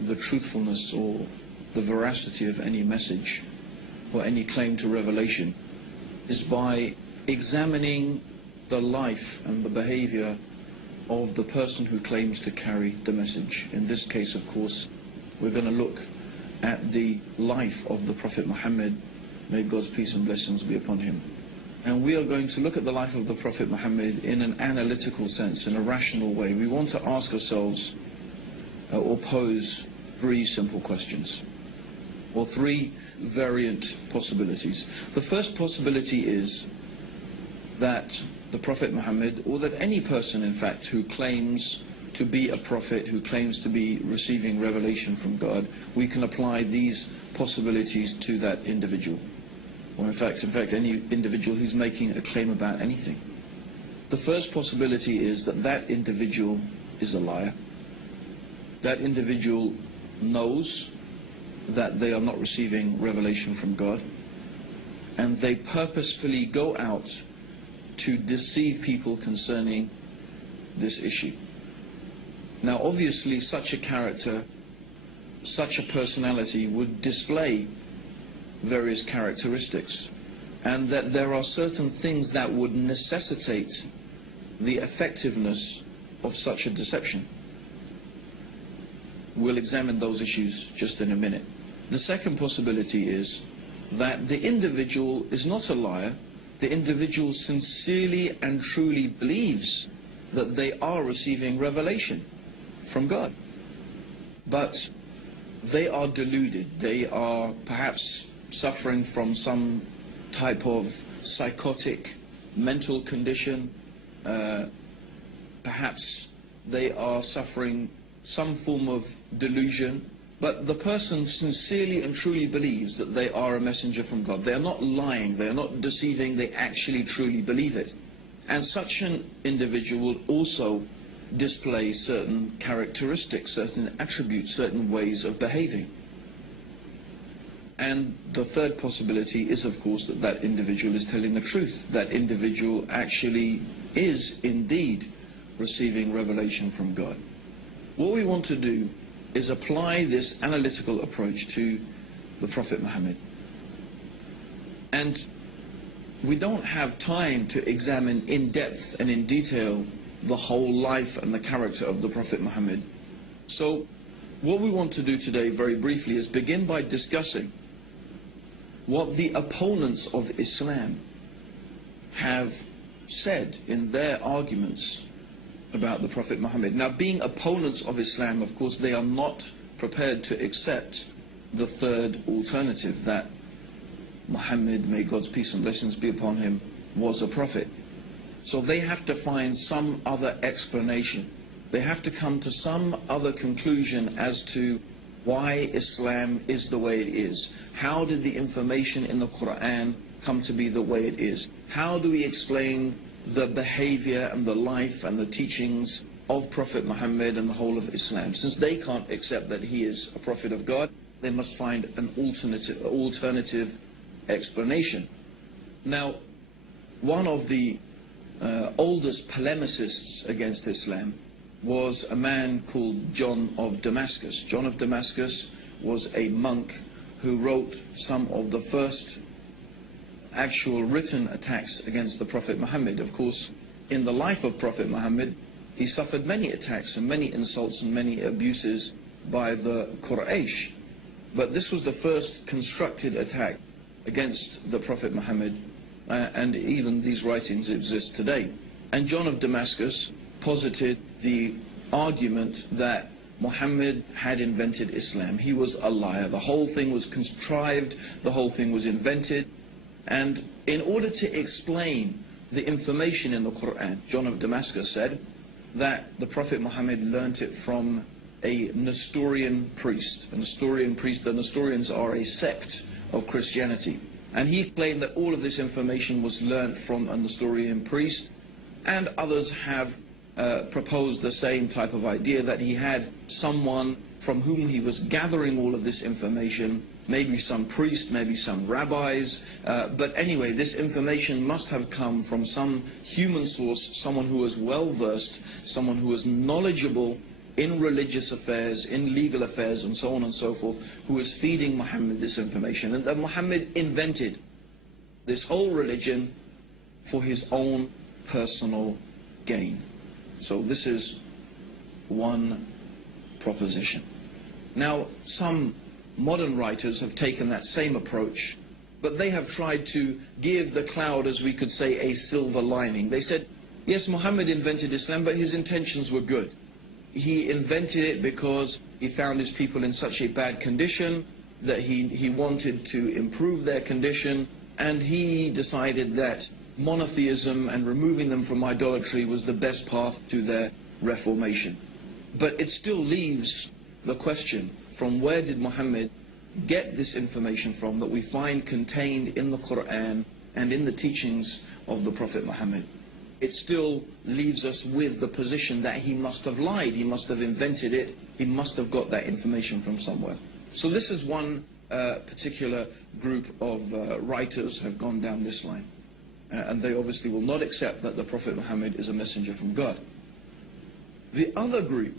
the truthfulness or the veracity of any message or any claim to revelation is by examining the life and the behavior of the person who claims to carry the message. In this case, of course, we're going to look at the life of the Prophet Muhammad, may God's peace and blessings be upon him. And we are going to look at the life of the Prophet Muhammad in an analytical sense, in a rational way. We want to ask ourselves or pose three simple questions, or three variant possibilities. The first possibility is that the Prophet Muhammad, or that any person in fact who claims to be a prophet, who claims to be receiving revelation from God, we can apply these possibilities to that individual. Or in fact any individual who's making a claim about anything. The first possibility is that that individual is a liar. That individual knows that they are not receiving revelation from God, and they purposefully go out to deceive people concerning this issue. Now obviously such a character, such a personality would display various characteristics, and that there are certain things that would necessitate the effectiveness of such a deception. We'll examine those issues just in a minute. The second possibility is that the individual is not a liar. The individual sincerely and truly believes that they are receiving revelation from God, but they are deluded. They are perhaps suffering from some type of psychotic mental condition. Perhaps they are suffering some form of delusion, but the person sincerely and truly believes that they are a messenger from God. They are not lying, they are not deceiving, they actually truly believe it. And such an individual will also display certain characteristics, certain attributes, certain ways of behaving. And the third possibility is, of course, that that individual is telling the truth. That individual actually is indeed receiving revelation from God. What we want to do is apply this analytical approach to the Prophet Muhammad. And we don't have time to examine in depth and in detail the whole life and the character of the Prophet Muhammad. So what we want to do today, very briefly, is begin by discussing what the opponents of Islam have said in their arguments about the Prophet Muhammad. Now, being opponents of Islam, of course, they are not prepared to accept the third alternative, that Muhammad, may God's peace and blessings be upon him, was a prophet. So they have to find some other explanation. They have to come to some other conclusion as to why Islam is the way it is. How did the information in the Quran come to be the way it is? How do we explain the behavior and the life and the teachings of Prophet Muhammad and the whole of Islam? Since they can't accept that he is a prophet of God, they must find an alternative explanation. Now, one of the oldest polemicists against Islam was a man called John of Damascus. John of Damascus was a monk who wrote some of the first actual written attacks against the Prophet Muhammad. Of course, in the life of Prophet Muhammad, he suffered many attacks and many insults and many abuses by the Quraysh. But this was the first constructed attack against the Prophet Muhammad, and even these writings exist today. And John of Damascus posited the argument that Muhammad had invented Islam. He was a liar. The whole thing was contrived, the whole thing was invented. And in order to explain the information in the Quran, John of Damascus said that the Prophet Muhammad learnt it from a Nestorian priest. A Nestorian priest, the Nestorians are a sect of Christianity. And he claimed that all of this information was learnt from a Nestorian priest, and others have proposed the same type of idea, that he had someone from whom he was gathering all of this information, maybe some priest, maybe some rabbis, but anyway, this information must have come from some human source, someone who was well versed, someone who was knowledgeable in religious affairs, in legal affairs, and so on and so forth, who was feeding Muhammad this information, and that Muhammad invented this whole religion for his own personal gain. So this is one proposition. Now, some modern writers have taken that same approach, but they have tried to give the cloud, as we could say, a silver lining. They said, yes, Muhammad invented Islam, but his intentions were good. He invented it because he found his people in such a bad condition that he wanted to improve their condition, and he decided that monotheism and removing them from idolatry was the best path to their reformation. But it still leaves the question, from where did Muhammad get this information from that we find contained in the Quran and in the teachings of the Prophet Muhammad? It still leaves us with the position that he must have lied, he must have invented it, he must have got that information from somewhere. So this is one particular group of writers have gone down this line. And they obviously will not accept that the Prophet Muhammad is a messenger from God. The other group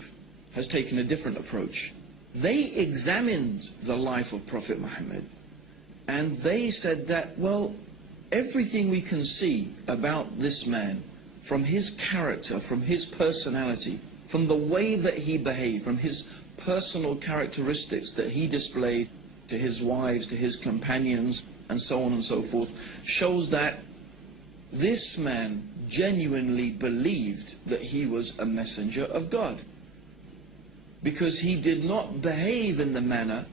has taken a different approach. They examined the life of Prophet Muhammad, and they said that, well, everything we can see about this man, from his character, from his personality, from the way that he behaved, from his personal characteristics that he displayed to his wives, to his companions, and so on and so forth, shows that this man genuinely believed that he was a messenger of God, because he did not behave in the manner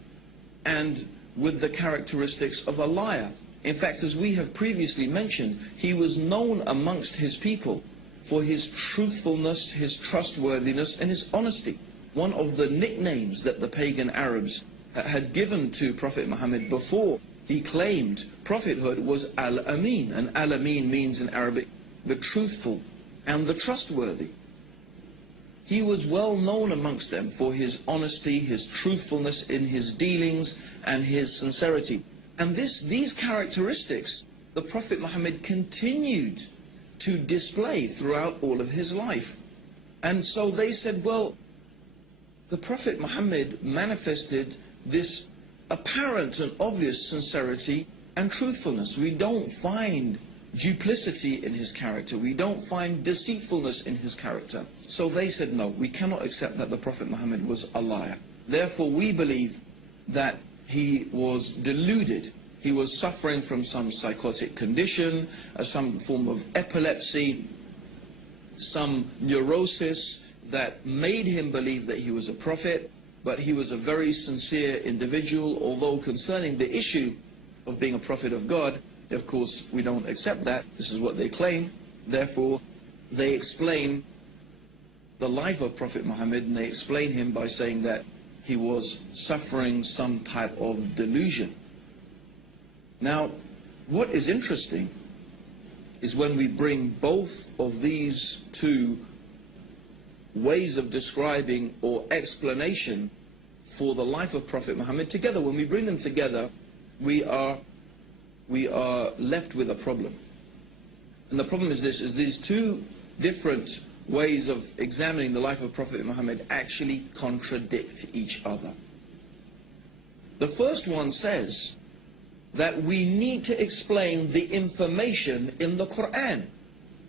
and with the characteristics of a liar. In fact, as we have previously mentioned, he was known amongst his people for his truthfulness, his trustworthiness, and his honesty. One of the nicknames that the pagan Arabs had given to Prophet Muhammad before he claimed prophethood was Al-Amin, and Al-Amin means in Arabic the truthful and the trustworthy. He was well known amongst them for his honesty, his truthfulness in his dealings, and his sincerity. And these characteristics the Prophet Muhammad continued to display throughout all of his life. And so they said, well, the Prophet Muhammad manifested this apparent and obvious sincerity and truthfulness. We don't find duplicity in his character. We don't find deceitfulness in his character. So they said, no, we cannot accept that the Prophet Muhammad was a liar. Therefore, we believe that he was deluded. He was suffering from some psychotic condition, some form of epilepsy, some neurosis that made him believe that he was a prophet, but he was a very sincere individual, although concerning the issue of being a prophet of God, of course, we don't accept that. This is what they claim. Therefore, they explain the life of Prophet Muhammad, and they explain him by saying that he was suffering some type of delusion. Now, what is interesting is when we bring both of these two ways of describing or explanation for the life of Prophet Muhammad together, when we bring them together, we are left with a problem. And the problem is this, is these two different ways of examining the life of Prophet Muhammad actually contradict each other. The first one says that we need to explain the information in the Quran.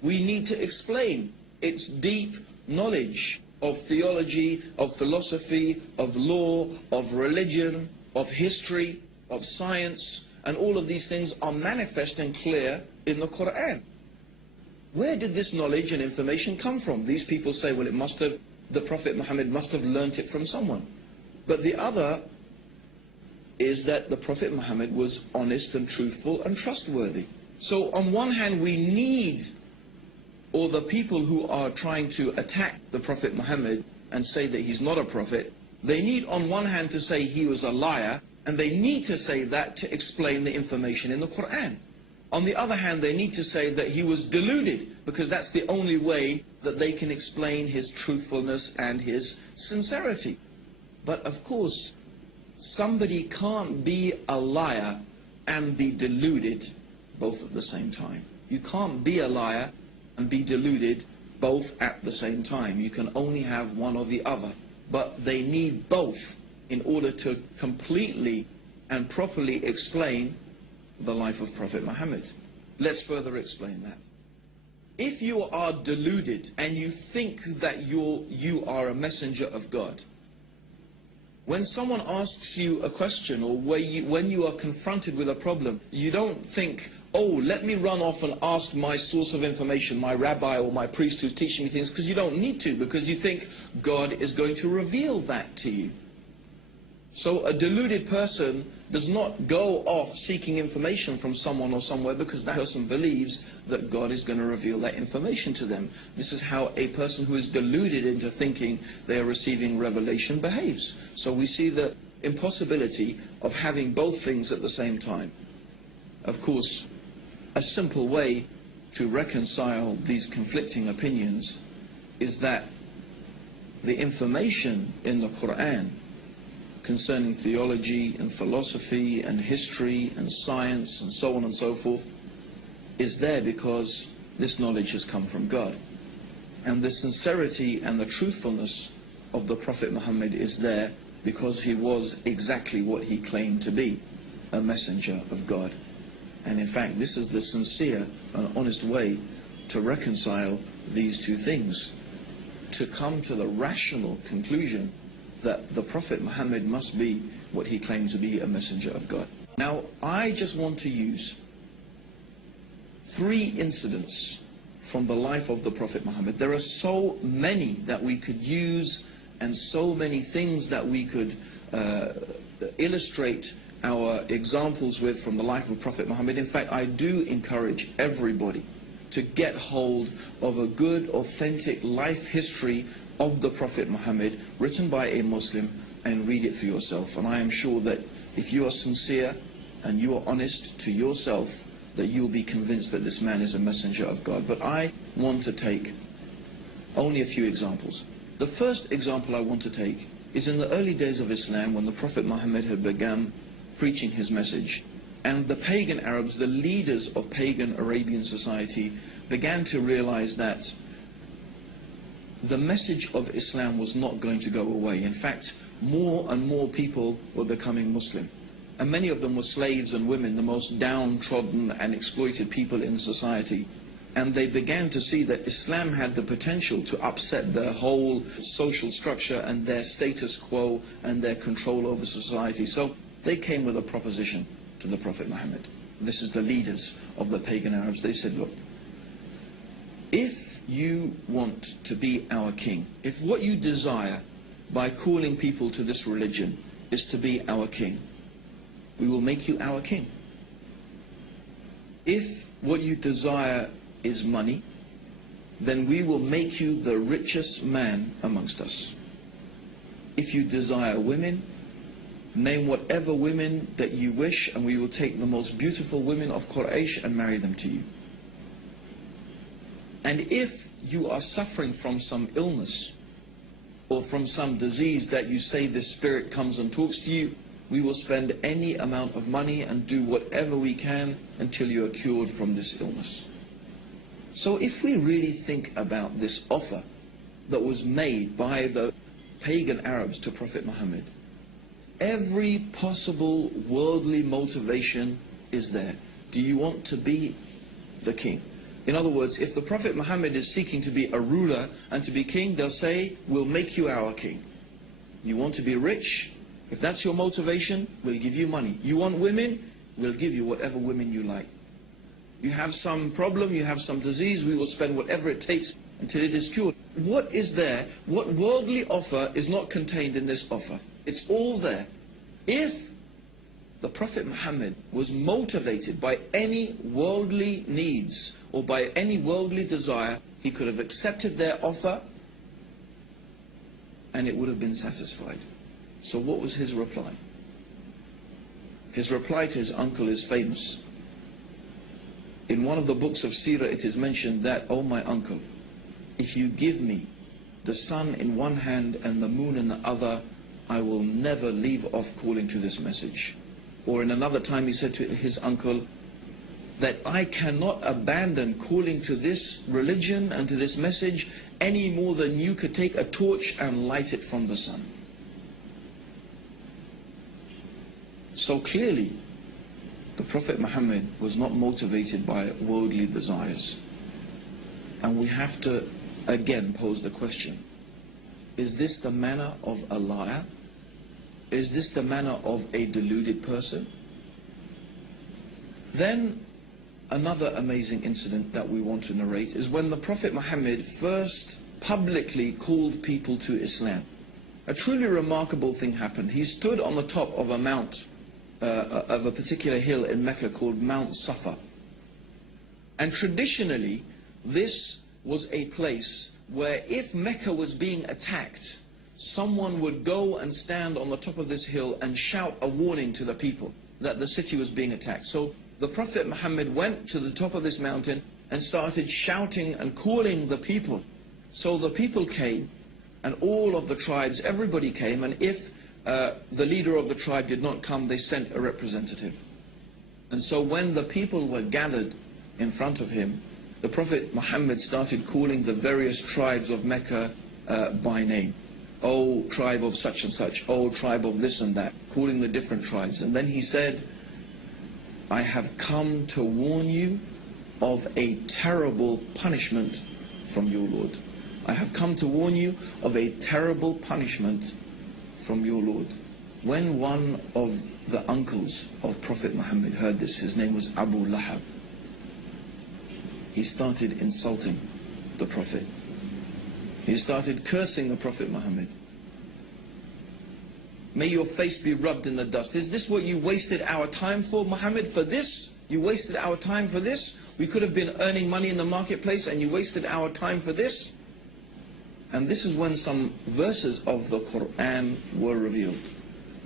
We need to explain its deep knowledge of theology, of philosophy, of law, of religion, of history, of science, and all of these things are manifest and clear in the Quran. Where did this knowledge and information come from? These people say, well, the Prophet Muhammad must have learnt it from someone. But the other is that the Prophet Muhammad was honest and truthful and trustworthy. So on one hand, we need, or the people who are trying to attack the Prophet Muhammad and say that he's not a prophet, they need on one hand to say he was a liar, and they need to say that to explain the information in the Quran. On the other hand, they need to say that he was deluded, because that's the only way that they can explain his truthfulness and his sincerity. But of course, somebody can't be a liar and be deluded both at the same time. You can't be a liar and be deluded both at the same time. You can only have one or the other. but they need both in order to completely and properly explain the life of Prophet Muhammad. Let's further explain that. If you are deluded and you think that you are a messenger of God, when someone asks you a question, or when you are confronted with a problem, you don't think, oh, let me run off and ask my source of information, my rabbi or my priest who's teaching me things, because you don't need to, because you think God is going to reveal that to you. So a deluded person does not go off seeking information from someone or somewhere because that person believes that God is going to reveal that information to them. This is how a person who is deluded into thinking they are receiving revelation behaves. So we see the impossibility of having both things at the same time. Of course, a simple way to reconcile these conflicting opinions is that the information in the Quran concerning theology and philosophy and history and science and so on and so forth is there because this knowledge has come from God. And the sincerity and the truthfulness of the Prophet Muhammad is there because he was exactly what he claimed to be, a messenger of God. And in fact, this is the sincere and honest way to reconcile these two things, to come to the rational conclusion that the Prophet Muhammad must be what he claimed to be, a messenger of God. Now, I just want to use 3 incidents from the life of the Prophet Muhammad. There are so many that we could use and so many things that we could illustrate our examples with from the life of Prophet Muhammad. In fact, I do encourage everybody to get hold of a good, authentic life history of the Prophet Muhammad written by a Muslim and read it for yourself. And I am sure that if you are sincere and you are honest to yourself, that you'll be convinced that this man is a messenger of God. But I want to take only a few examples. The first example I want to take is in the early days of Islam, when the Prophet Muhammad had begun preaching his message, and the pagan Arabs, the leaders of pagan Arabian society, began to realize that the message of Islam was not going to go away. In fact, more and more people were becoming Muslim. And many of them were slaves and women, the most downtrodden and exploited people in society. And they began to see that Islam had the potential to upset their whole social structure and their status quo and their control over society. So they came with a proposition to the Prophet Muhammad. This is the leaders of the pagan Arabs. They said, look, if you want to be our king, if what you desire by calling people to this religion is to be our king, we will make you our king. If what you desire is money, then we will make you the richest man amongst us. If you desire women, name whatever women that you wish, and we will take the most beautiful women of Quraysh and marry them to you. And if you are suffering from some illness or from some disease that you say this spirit comes and talks to you, we will spend any amount of money and do whatever we can until you are cured from this illness. So if we really think about this offer that was made by the pagan Arabs to Prophet Muhammad, every possible worldly motivation is there. Do you want to be the king? In other words, if the Prophet Muhammad is seeking to be a ruler and to be king, they'll say, we'll make you our king. You want to be rich? If that's your motivation, we'll give you money. You want women? We'll give you whatever women you like. You have some problem, you have some disease, we will spend whatever it takes until it is cured. What is there? What worldly offer is not contained in this offer? It's all there. If the Prophet Muhammad was motivated by any worldly needs or by any worldly desire, he could have accepted their offer and it would have been satisfied. So what was his reply? His reply to his uncle is famous. In one of the books of Seerah it is mentioned that, oh my uncle, if you give me the sun in one hand and the moon in the other, I will never leave off calling to this message. Or in another time he said to his uncle, that I cannot abandon calling to this religion and to this message any more than you could take a torch and light it from the sun. So clearly, the Prophet Muhammad was not motivated by worldly desires. And we have to again pose the question, is this the manner of a liar? Is this the manner of a deluded person? Then another amazing incident that we want to narrate is when the Prophet Muhammad first publicly called people to Islam. A truly remarkable thing happened. He stood on the top of a mount, of a particular hill in Mecca called Mount Safa. And traditionally, this was a place where if Mecca was being attacked, someone would go and stand on the top of this hill and shout a warning to the people that the city was being attacked. So the Prophet Muhammad went to the top of this mountain and started shouting and calling the people. So the people came, and all of the tribes, everybody came, and if the leader of the tribe did not come, they sent a representative. And so when the people were gathered in front of him, the Prophet Muhammad started calling the various tribes of Mecca by name. Oh, tribe of such and such, oh, tribe of this and that, calling the different tribes. And then he said, I have come to warn you of a terrible punishment from your Lord. I have come to warn you of a terrible punishment from your Lord. When one of the uncles of Prophet Muhammad heard this, his name was Abu Lahab, he started insulting the Prophet. He started cursing the Prophet Muhammad. May your face be rubbed in the dust. Is this what you wasted our time for, Muhammad? For this? You wasted our time for this? We could have been earning money in the marketplace and you wasted our time for this? And this is when some verses of the Quran were revealed.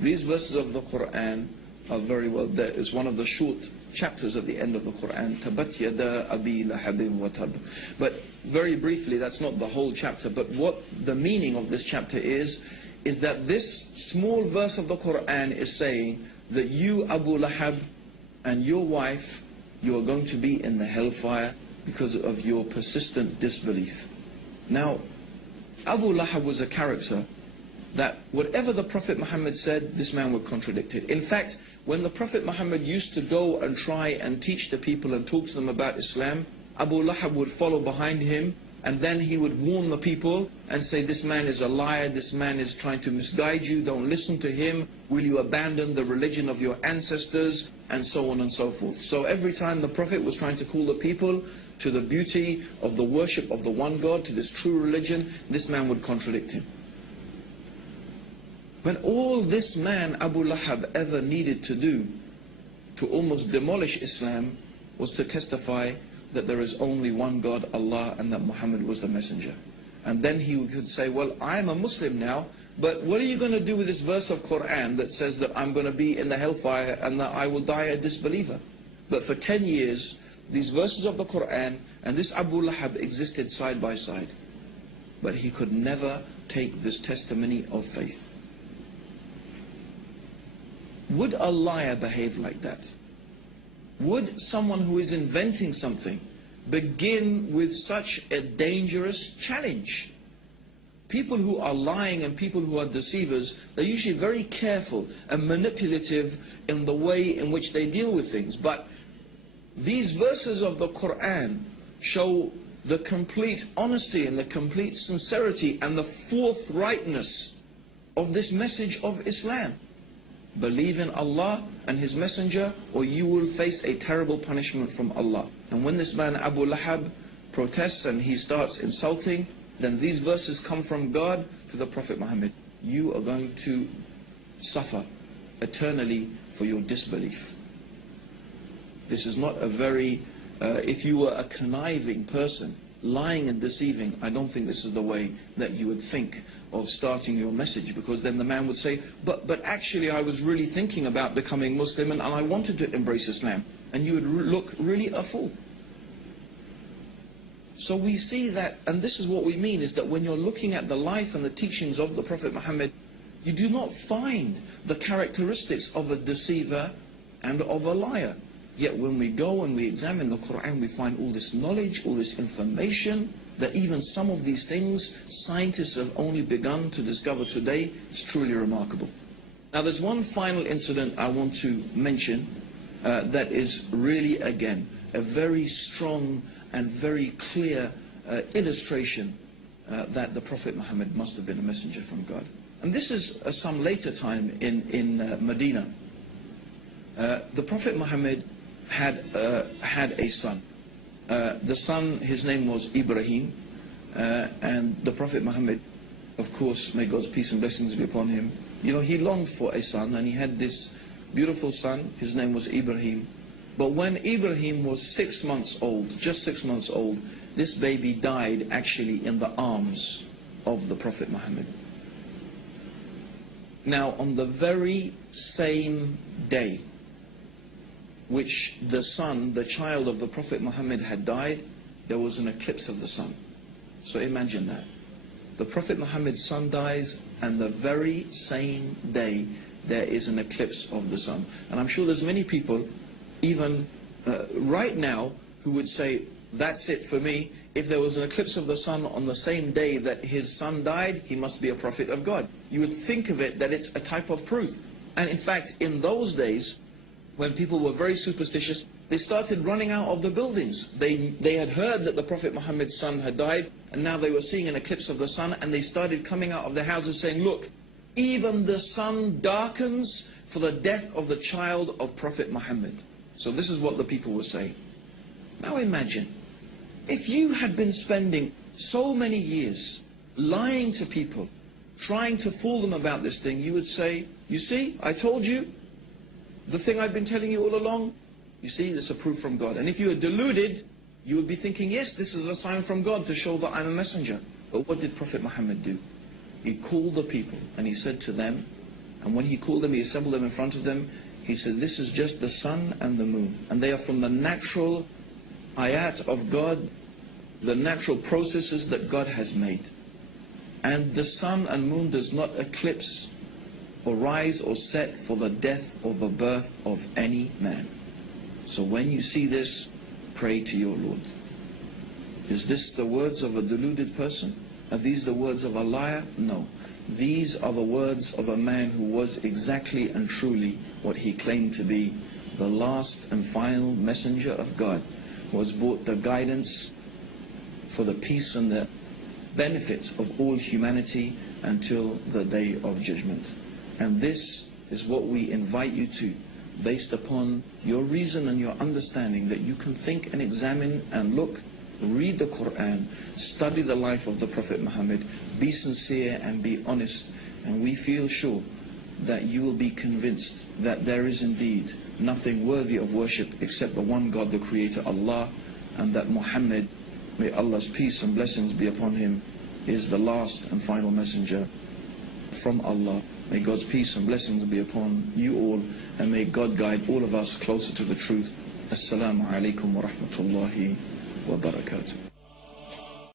These verses of the Quran are very well there. It's one of the short chapters at the end of the Quran. Tabat yada abi lahabin wa tab. But very briefly, that's not the whole chapter, but what the meaning of this chapter is that this small verse of the Quran is saying that you, Abu Lahab, and your wife, you are going to be in the hellfire because of your persistent disbelief. Now, Abu Lahab was a character that whatever the Prophet Muhammad said, this man would contradict it. In fact, when the Prophet Muhammad used to go and try and teach the people and talk to them about Islam, Abu Lahab would follow behind him, and then he would warn the people and say, this man is a liar, this man is trying to misguide you, don't listen to him, will you abandon the religion of your ancestors, and so on and so forth. So every time the Prophet was trying to call the people to the beauty of the worship of the one God, to this true religion, this man would contradict him. When all this man, Abu Lahab, ever needed to do to almost demolish Islam was to testify that there is only one God, Allah, and that Muhammad was the messenger. And then he could say, well, I'm a Muslim now, but what are you going to do with this verse of Quran that says that I'm going to be in the hellfire and that I will die a disbeliever? But for 10 years, these verses of the Quran and this Abu Lahab existed side by side. But he could never take this testimony of faith. Would a liar behave like that? Would someone who is inventing something begin with such a dangerous challenge? People who are lying and people who are deceivers, they're usually very careful and manipulative in the way in which they deal with things. But these verses of the Quran show the complete honesty and the complete sincerity and the forthrightness of this message of Islam. Believe in Allah and His Messenger, or you will face a terrible punishment from Allah. And when this man Abu Lahab protests and he starts insulting, then these verses come from God to the Prophet Muhammad. You are going to suffer eternally for your disbelief. This is not a very, if you were a conniving person, lying and deceiving, I don't think this is the way that you would think of starting your message, because then the man would say, but actually I was really thinking about becoming Muslim and I wanted to embrace Islam. And you would look really a fool. So we see that, and this is what we mean, is that when you're looking at the life and the teachings of the Prophet Muhammad, you do not find the characteristics of a deceiver and of a liar. Yet when we go and we examine the Quran, we find all this knowledge, all this information, that even some of these things scientists have only begun to discover today. It's truly remarkable. Now there's one final incident I want to mention that is really, again, a very strong and very clear illustration that the Prophet Muhammad must have been a messenger from God. And this is some later time in Medina. The Prophet Muhammad had a son. The son, his name was Ibrahim, and the Prophet Muhammad, of course, may God's peace and blessings be upon him, you know, he longed for a son, and he had this beautiful son. His name was Ibrahim. But when Ibrahim was 6 months old, just 6 months old, this baby died actually in the arms of the Prophet Muhammad. Now, on the very same day which the son, the child of the Prophet Muhammad had died, there was an eclipse of the sun. So imagine that. The Prophet Muhammad's son dies, and the very same day there is an eclipse of the sun. And I'm sure there's many people, even right now, who would say, that's it for me. If there was an eclipse of the sun on the same day that his son died, he must be a prophet of God. You would think of it that it's a type of proof. And in fact, in those days, when people were very superstitious, they started running out of the buildings. They had heard that the Prophet Muhammad's son had died, and now they were seeing an eclipse of the sun, and they started coming out of their houses saying, look, even the sun darkens for the death of the child of Prophet Muhammad. So this is what the people were saying. Now imagine, if you had been spending so many years lying to people, trying to fool them about this thing, you would say, you see, I told you, the thing I've been telling you all along, you see, it's a proof from God. And if you were deluded, you would be thinking, yes, this is a sign from God to show that I'm a messenger. But what did Prophet Muhammad do? He called the people and he said to them, and when he called them, he assembled them in front of them, he said, this is just the sun and the moon. And they are from the natural ayat of God, the natural processes that God has made. And the sun and moon does not eclipse or rise or set for the death or the birth of any man. So when you see this, pray to your Lord. Is this the words of a deluded person? Are these the words of a liar? No. These are the words of a man who was exactly and truly what he claimed to be, the last and final messenger of God, who has brought the guidance for the peace and the benefits of all humanity until the day of judgment. And this is what we invite you to, based upon your reason and your understanding, that you can think and examine and look, read the Quran, study the life of the Prophet Muhammad, be sincere and be honest, and we feel sure that you will be convinced that there is indeed nothing worthy of worship except the one God, the Creator, Allah, and that Muhammad, may Allah's peace and blessings be upon him, is the last and final messenger from Allah. May God's peace and blessings be upon you all, and may God guide all of us closer to the truth. Assalamu alaikum wa rahmatullahi wa barakatuh.